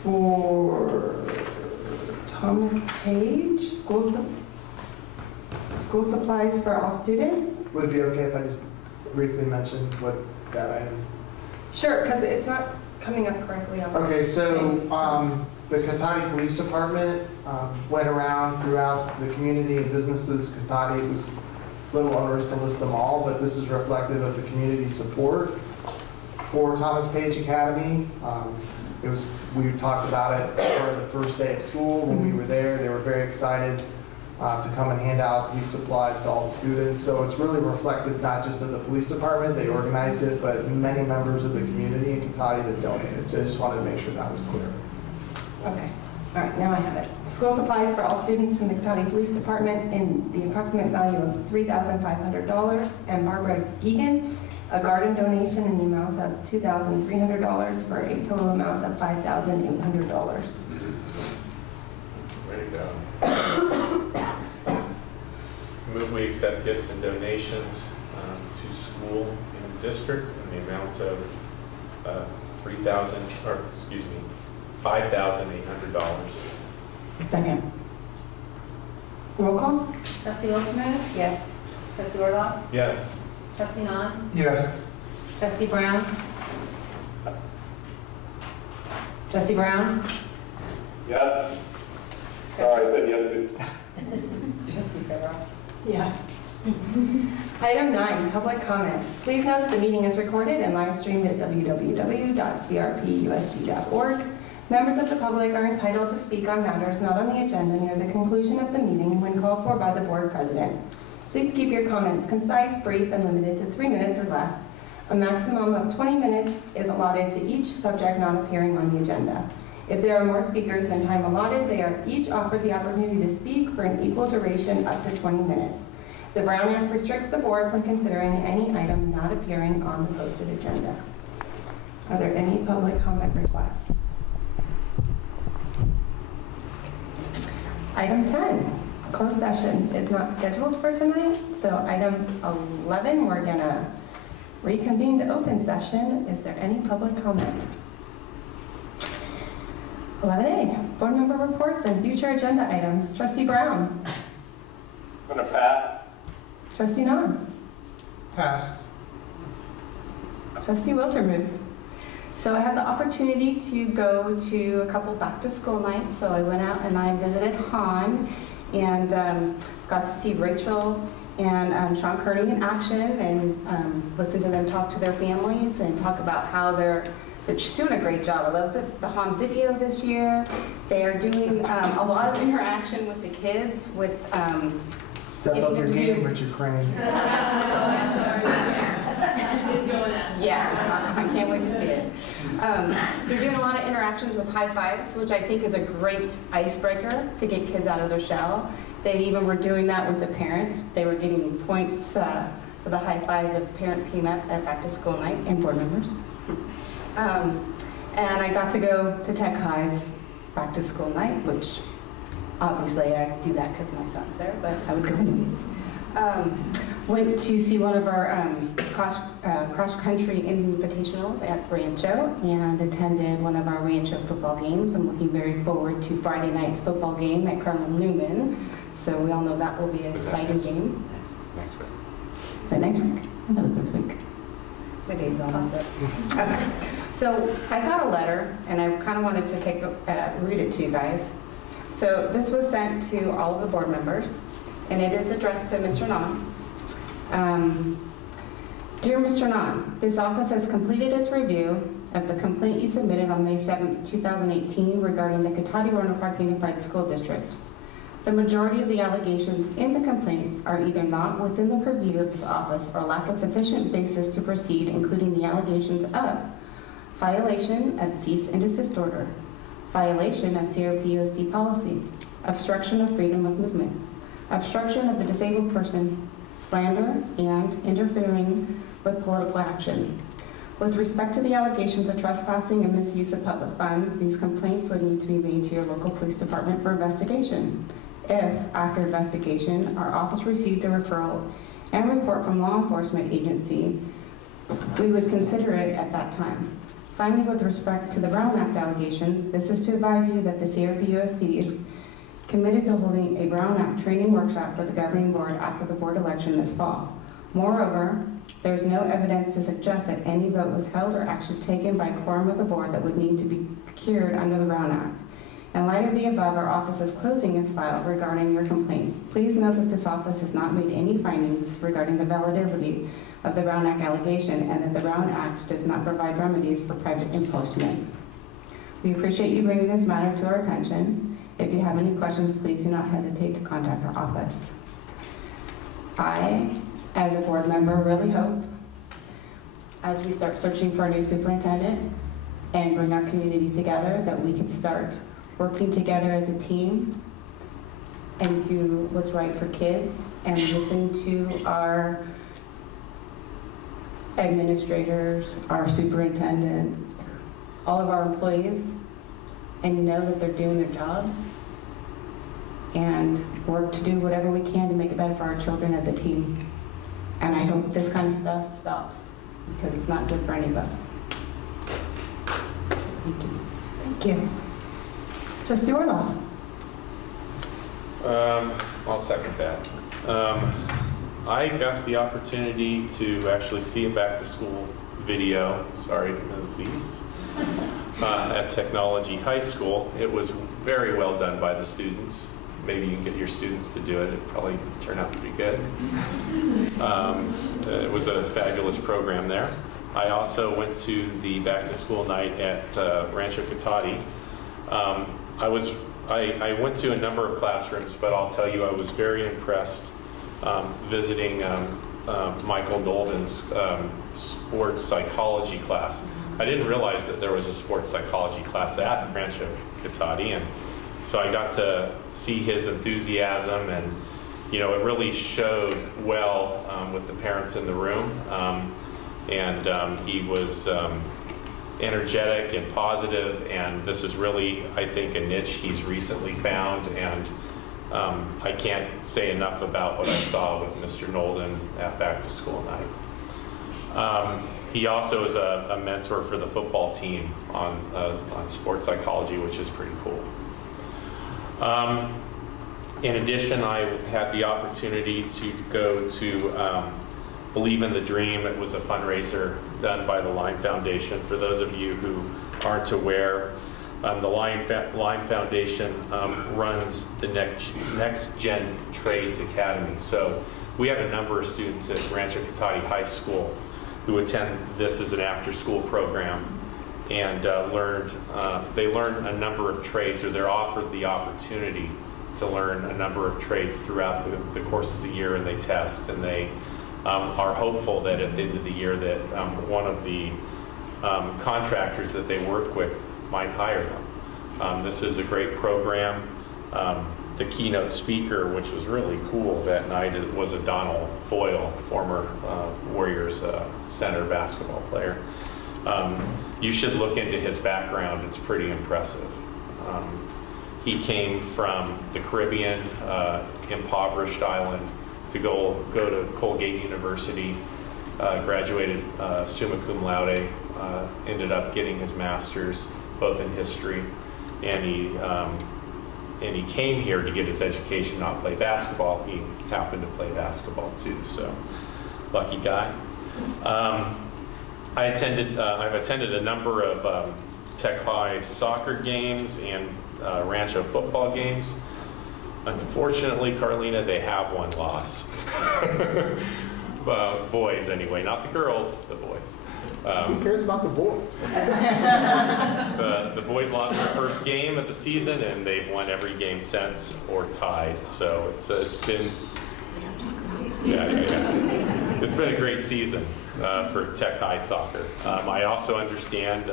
For Thomas Page, school supplies for all students. Would it be okay if I just briefly mentioned what that item? Sure, because it's not coming up correctly on. Okay, so the Cotati Police Department went around throughout the community and businesses. Cotati, it was a little onerous to list them all, but this is reflective of the community support for Thomas Page Academy. We talked about it for the first day of school when we were there. They were very excited to come and hand out these supplies to all the students. So it's really reflective not just of the police department, they organized it, but many members of the community in Cotati that donated. So I just wanted to make sure that was clear. Okay. All right, now I have it. School supplies for all students from the Cotati Police Department in the approximate value of $3,500, and Barbara Geegan, a garden donation in the amount of $2,300 for a total amount of $5,800. Ready to go. Move we accept gifts and donations to school in the district in the amount of $5,800. Second. Roll call. Trustee Wiltshire? Yes. Trustee Orloff? Yes. Trustee Nahn? Yes. Trustee Brown? Trustee Brown? Yes. Sorry, I said yes. Trustee Farrell? Yes. Item 9, public comment. Please note that the meeting is recorded and live streamed at www.crpusd.org. Members of the public are entitled to speak on matters not on the agenda near the conclusion of the meeting when called for by the board president. Please keep your comments concise, brief, and limited to 3 minutes or less. A maximum of 20 minutes is allotted to each subject not appearing on the agenda. If there are more speakers than time allotted, they are each offered the opportunity to speak for an equal duration up to 20 minutes. The Brown Act restricts the board from considering any item not appearing on the posted agenda. Are there any public comment requests? Item 10, closed session is not scheduled for tonight, so item 11, we're gonna reconvene to open session. Is there any public comment? 11A, board member reports and future agenda items. Trustee Brown. I'm going to pass. Trustee Nahn. Pass. Trustee Wiltermuth. So I had the opportunity to go to a couple back to school nights. So I went out and I visited Han and got to see Rachel and Sean Kearney in action and listen to them talk to their families and talk about how they're just doing a great job. I love the Han video this year. They are doing a lot of interaction with the kids with Step up your game, Richard Crane. Yeah, I can't wait to see it. They're doing a lot of interactions with high fives, which I think is a great icebreaker to get kids out of their shell. They even were doing that with the parents. They were getting points for the high fives if parents came up at back to school night and board members. And I got to go to Tech High's back to school night, which obviously I do that because my son's there, but I would go anyways. Went to see one of our cross-country invitationals at Rancho and attended one of our Rancho football games. I'm looking very forward to Friday night's football game at Colonel Newman. So we all know that will be an exciting game. Next week. Is that next week? I thought it was this week. My day's almost up. Okay. So I got a letter, and I kind of wanted to read it to you guys. So this was sent to all of the board members, and it is addressed to Mr. Nahn. Dear Mr. Nahn, this office has completed its review of the complaint you submitted on May 7th, 2018 regarding the Cotati Rohnert Park Unified School District. The majority of the allegations in the complaint are either not within the purview of this office or lack a sufficient basis to proceed, including the allegations of violation of cease and desist order, violation of CRPUSD policy, obstruction of freedom of movement, obstruction of a disabled person, slander, and interfering with political action. With respect to the allegations of trespassing and misuse of public funds, these complaints would need to be made to your local police department for investigation. If, after investigation, our office received a referral and report from law enforcement agency, we would consider it at that time. Finally, with respect to the Brown Act allegations, this is to advise you that the CRPUSD is committed to holding a Brown Act training workshop for the governing board after the board election this fall. Moreover, there is no evidence to suggest that any vote was held or action taken by quorum of the board that would need to be procured under the Brown Act. In light of the above, our office is closing its file regarding your complaint. Please note that this office has not made any findings regarding the validity of the Brown Act allegation and that the Brown Act does not provide remedies for private enforcement. We appreciate you bringing this matter to our attention. If you have any questions, please do not hesitate to contact our office. I, as a board member, really hope, as we start searching for a new superintendent and bring our community together, that we can start working together as a team and do what's right for kids and listen to our administrators, our superintendent, all of our employees, and know that they're doing their job and work to do whatever we can to make it better for our children as a team. And I hope this kind of stuff stops because it's not good for any of us. Thank you. Thank you. Trustee Orloff. I'll second that. I got the opportunity to actually see a back-to-school video, sorry, Ms. Zeese, at Technology High School. It was very well done by the students. Maybe you can get your students to do it. It'd probably turn out pretty good. It was a fabulous program there. I also went to the back-to-school night at Rancho Cotati. I went to a number of classrooms, but I'll tell you I was very impressed visiting Michael Dolden's sports psychology class. I didn't realize that there was a sports psychology class at Rancho Cotati, and so I got to see his enthusiasm, and you know, it really showed well with the parents in the room, and he was energetic and positive, and this is really, I think, a niche he's recently found, and I can't say enough about what I saw with Mr. Nolden at Back to School Night. He also is a mentor for the football team on sports psychology, which is pretty cool. In addition, I had the opportunity to go to Believe in the Dream. It was a fundraiser done by the Line Foundation. For those of you who aren't aware, the Line Foundation runs the Next Gen Trades Academy. So we have a number of students at Rancho Cotati High School who attend this as an after-school program, and they learn a number of trades, or they're offered the opportunity to learn a number of trades throughout the course of the year, and they test, and they are hopeful that at the end of the year that one of the contractors that they work with might hire them. This is a great program. The keynote speaker, which was really cool that night, it was a Donald Foyle, former Warriors center basketball player. You should look into his background. It's pretty impressive. He came from the Caribbean, impoverished island, to go to Colgate University, graduated summa cum laude, ended up getting his master's both in history, and he came here to get his education, not play basketball. He happened to play basketball too, so lucky guy. I've attended a number of Tech High soccer games and Rancho football games. Unfortunately, Carlina, they have one loss. Boys, anyway, not the girls, the boys. Who cares about the boys? The boys lost their first game of the season, and they've won every game since or tied. So it's been it's been a great season for Tech High soccer. I also understand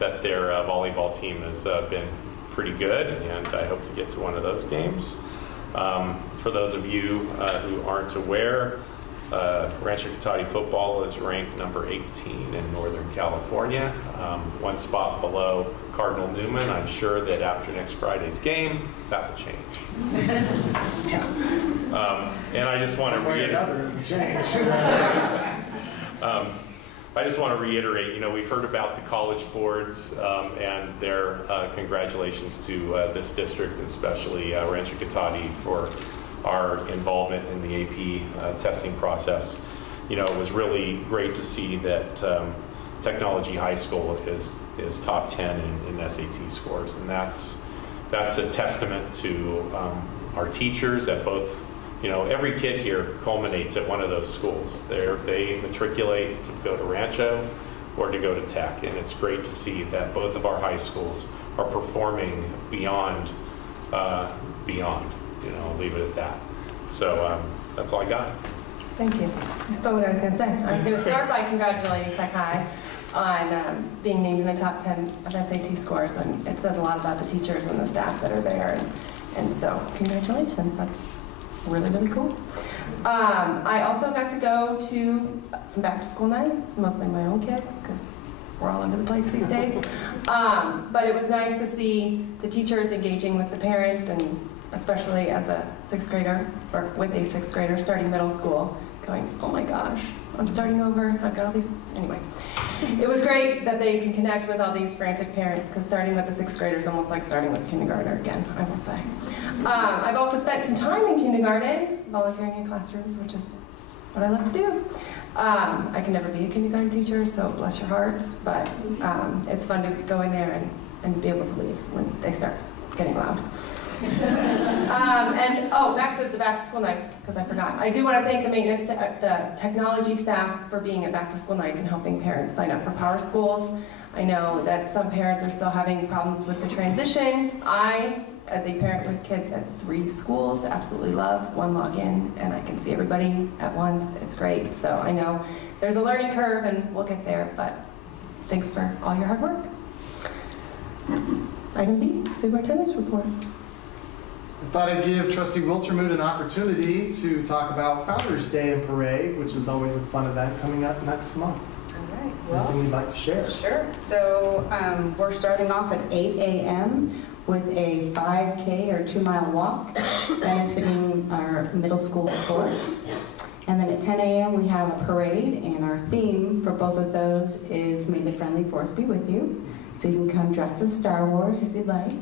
that their volleyball team has been pretty good, and I hope to get to one of those games. For those of you who aren't aware, Rancho Cotati football is ranked number 18 in Northern California, one spot below Cardinal Newman. I'm sure that after next Friday's game, that will change. And I just want to reiterate, you know, we've heard about the college boards and their congratulations to this district, and especially Rancho Cotati, for our involvement in the AP testing process. You know, it was really great to see that Technology High School is top 10 in SAT scores, and that's a testament to our teachers at both. You know, every kid here culminates at one of those schools. They matriculate to go to Rancho or to go to Tech, and it's great to see that both of our high schools are performing beyond. You know, I'll leave it at that. So that's all I got. Thank you. You stole what I was going to say. I was going to start by congratulating Tech High on being named in the top 10 of SAT scores, and it says a lot about the teachers and the staff that are there, and so congratulations. That's really, really cool. I also got to go to some back-to-school nights, mostly my own kids, because we're all over the place these days. But it was nice to see the teachers engaging with the parents, and especially as a 6th grader, or with a 6th grader starting middle school, going, oh my gosh, I'm starting over, I've got all these, anyway. It was great that they can connect with all these frantic parents, because starting with the 6th grader is almost like starting with kindergartner again, I will say. I've also spent some time in kindergarten, volunteering in classrooms, which is what I love to do. I can never be a kindergarten teacher, so bless your hearts, but it's fun to go in there and be able to leave when they start getting loud. Back to the back-to-school nights, because I forgot. I do want to thank the technology staff for being at back-to-school nights and helping parents sign up for Power Schools. I know that some parents are still having problems with the transition. I, as a parent with kids at 3 schools, absolutely love one login, and I can see everybody at once. It's great. So I know there's a learning curve, and we'll get there, but thanks for all your hard work. Item B, Superintendent's report. I thought I'd give Trustee Wilchermuth an opportunity to talk about Founders Day and Parade, which is always a fun event coming up next month. All right. Well, anything you'd like to share? Sure. So we're starting off at 8 a.m. with a 5K or 2-mile walk benefiting our middle school sports. And then at 10 a.m. we have a parade, and our theme for both of those is May the Friendly Force Be With You. So you can come dressed as Star Wars if you'd like.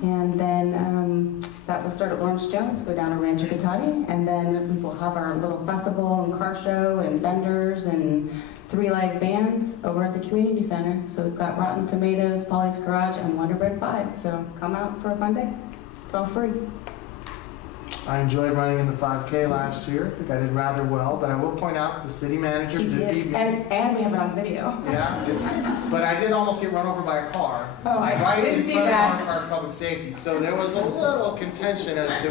And then that will start at Lawrence Jones, go down to Rancho Cotati, and then we will have our little festival and car show and vendors and 3 live bands over at the community center. So we've got Rotten Tomatoes, Polly's Garage, and Wonder Bread 5. So come out for a fun day. It's all free. I enjoyed running in the 5K last year. I think I did rather well, but I will point out the city manager did beat me. And we have it on video. Yeah, but I did almost get run over by a car. Oh, I didn't see that. Right in front of our public safety. So there was a little contention as to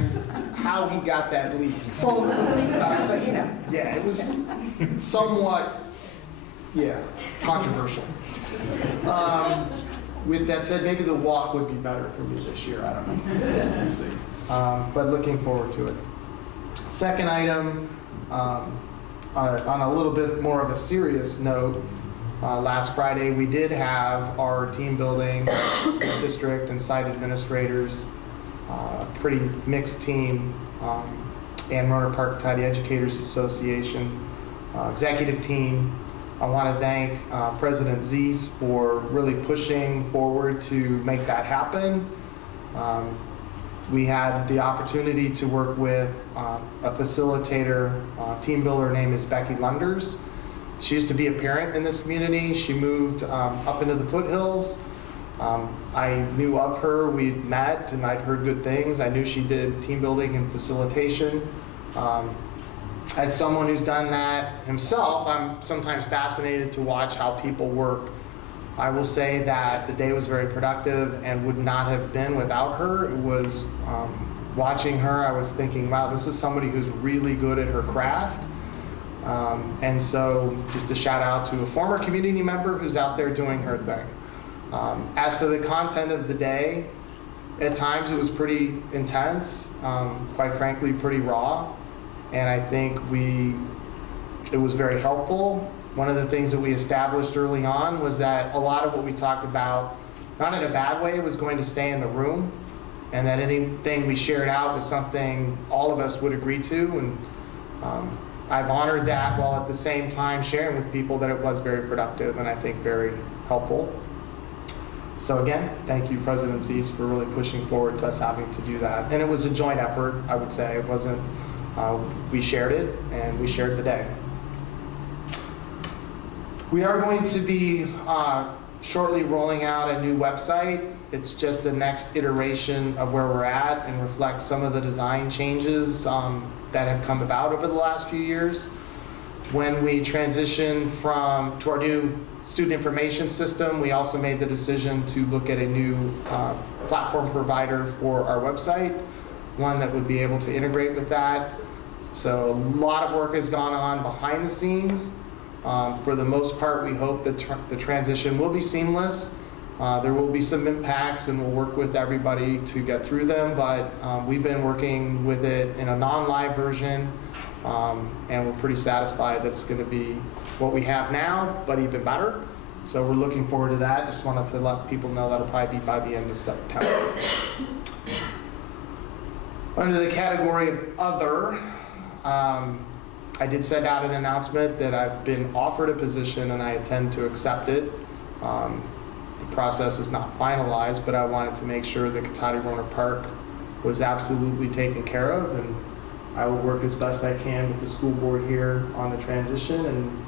how he got that lead. Full police car, but you know. Yeah, it was somewhat, controversial. With that said, maybe the walk would be better for me this year. I don't know. We'll see. But looking forward to it. Second item, on a little bit more of a serious note, last Friday we did have our team building district and site administrators, pretty mixed team, and Rohnert Park Cotati Educators Association executive team. I want to thank President Zeese for really pushing forward to make that happen. We had the opportunity to work with a facilitator, team builder, her name is Becky Lunders. She used to be a parent in this community. She moved up into the foothills. I knew of her, we'd met, and I'd heard good things. I knew she did team building and facilitation. As someone who's done that himself, I'm sometimes fascinated to watch how people work. I will say that the day was very productive and would not have been without her. It was watching her, I was thinking, wow, this is somebody who's really good at her craft. And so just a shout out to a former community member who's out there doing her thing. As for the content of the day, at times it was pretty intense, quite frankly, pretty raw. And I think it was very helpful. One of the things that we established early on was that a lot of what we talked about, not in a bad way, was going to stay in the room, and that anything we shared out was something all of us would agree to. And I've honored that while at the same time sharing with people that it was very productive and I think very helpful. So again, thank you, President Zees, for really pushing forward to us having to do that. And it was a joint effort, I would say. It wasn't, we shared it and we shared the day. We are going to be shortly rolling out a new website. It's just the next iteration of where we're at and reflects some of the design changes that have come about over the last few years. When we transitioned to our new student information system, we also made the decision to look at a new platform provider for our website, one that would be able to integrate with that. So a lot of work has gone on behind the scenes. For the most part, we hope that the transition will be seamless. There will be some impacts, and we'll work with everybody to get through them, but we've been working with it in a non-live version, and we're pretty satisfied that it's going to be what we have now, but even better. So we're looking forward to that. Just wanted to let people know that'll probably be by the end of September. Under the category of other, I did send out an announcement that I've been offered a position and I intend to accept it. The process is not finalized, but I wanted to make sure that Cotati Rohnert Park was absolutely taken care of, and I will work as best I can with the school board here on the transition and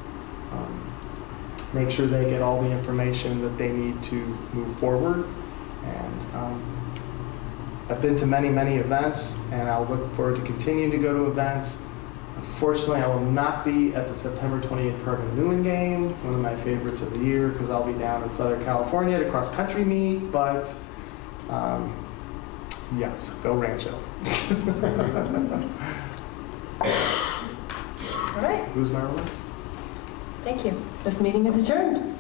make sure they get all the information that they need to move forward. And I've been to many, many events, and I'll look forward to continuing to go to events. Unfortunately, I will not be at the September 28th Cardinal Newland game, one of my favorites of the year, because I'll be down in Southern California at a cross-country meet, but yes, go Rancho. All right. Who's my remarks? Thank you. This meeting is adjourned.